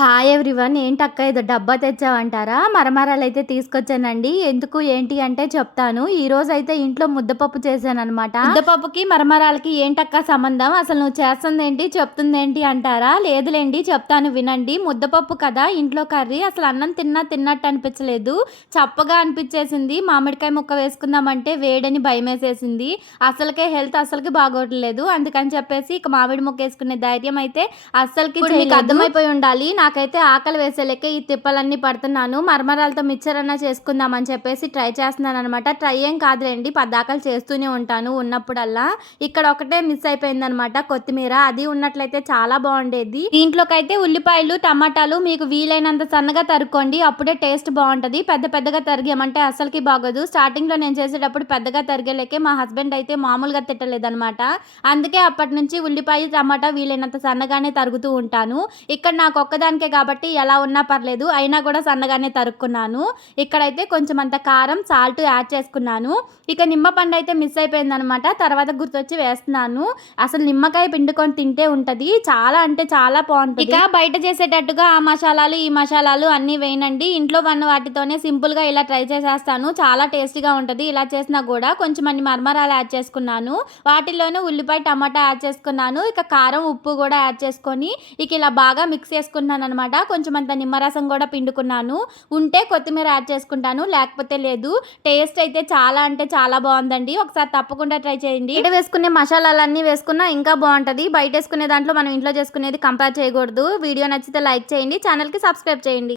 Hi everyone. ఏంటక్క ఏదో డబ్బా తెచ్చావంటారా? మరమరాలైతే తీసుకొచ్చానండి. ఎందుకు ఏంటి అంటే చెప్తాను. ఈరోజైతే ఇంట్లో ముద్దపప్పు చేశాననమాట. ముద్దపప్పుకి మరమరాలకి ఏంటక్క సంబంధం? అసలు నువ్వు చేస్తుందేంటి? చెప్తుందేంటి అంటారా? లేదులేండి చెప్తాను వినండి. ముద్దపప్పు కదా ఇంట్లో కర్రీ. అసలు అన్నం తిన్నట్టు అనిపించలేదు. చప్పగా అనిపించేసింది. మామిడికాయ ముక్క వేసుకుందామంటే వేడని భయమేసేసింది. అసలుకే హెల్త్ అసలుకి బాగోట్లేదు. అందుకని చెప్పేసి ఇక మామిడి ముక్క వేసుకునే ధైర్యం అయితే అస్సలకి మీకు అర్థమైపోయి ఉండాలి. నాకైతే ఆకలి వేసే లెక్క ఈ తిప్పలన్నీ పడుతున్నాను. మరమరాలతో మిక్చర్ అన్నా చేసుకుందామని చెప్పేసి ట్రై చేస్తున్నాను అనమాట. ట్రై ఏం కాదులేండి, పద్దాకలు చేస్తూనే ఉంటాను ఉన్నప్పుడల్లా. ఇక్కడ ఒకటే మిస్ అయిపోయిందనమాట, కొత్తిమీర. అది ఉన్నట్లయితే చాలా బాగుండేది. దీంట్లోకైతే ఉల్లిపాయలు, టమాటాలు మీకు వీలైనంత సన్నగా తరుక్కోండి. అప్పుడే టేస్ట్ బాగుంటుంది. పెద్దగా తరిగామంటే అసలుకి బాగోదు. స్టార్టింగ్లో నేను చేసేటప్పుడు పెద్దగా తరిగేలేకే మా హస్బెండ్ అయితే మామూలుగా తిట్టలేదనమాట. అందుకే అప్పటి నుంచి ఉల్లిపాయ, టమాటా వీలైనంత సన్నగానే తరుగుతూ ఉంటాను. ఇక్కడ నాకు ఒక్కదానికే కాబట్టి ఎలా ఉన్నా పర్లేదు, అయినా కూడా సన్నగానే తరుక్కున్నాను. ఇక్కడైతే కొంచెం అంత కారం, సాల్ట్ యాడ్ చేసుకున్నాను. ఇక నిమ్మపండు అయితే మిస్ అయిపోయిందనమాట. తర్వాత గుర్తొచ్చి వేస్తున్నాను. అసలు నిమ్మకాయ పిండుకొని తింటే ఉంటుంది, చాలా అంటే చాలా బాగుంటుంది. ఇక బయట చేసేటట్టుగా ఆ మసాలాలు ఈ మసాలాలు అన్నీ వేయనండి. ఇంట్లో ఉన్న వాటితోనే సింపుల్గా ఇలా ట్రై చేసేస్తాను. చాలా టేస్టీగా ఉంటుంది. ఇలా చేసినా కూడా కొంచెం అన్ని మరమరాలు యాడ్ చేసుకున్నాను. వాటిల్లోనే ఉల్లిపాయ, టమాటా యాడ్ చేసుకున్నాను. ఇక కారం, ఉప్పు కూడా యాడ్ చేసుకొని ఇక ఇలా బాగా మిక్స్ చేసుకున్నాను అనమాట. కొంచెం అంత నిమ్మరసం కూడా పిండుకున్నాను. ఉంటే కొత్తిమీర యాడ్ చేసుకుంటాను, లేకపోతే లేదు. టేస్ట్ అయితే చాలా అంటే చాలా బాగుందండి. ఒకసారి తప్పకుండా ట్రై చేయండి. బయట వేసుకునే మసాలాలన్నీ వేసుకున్నా ఇంకా బాగుంటుంది. బయట వేసుకునే దాంట్లో మనం ఇంట్లో చేసుకునేది కంపేర్ చేయకూడదు. వీడియో నచ్చితే లైక్ చేయండి, ఛానల్కి సబ్స్క్రైబ్ చేయండి.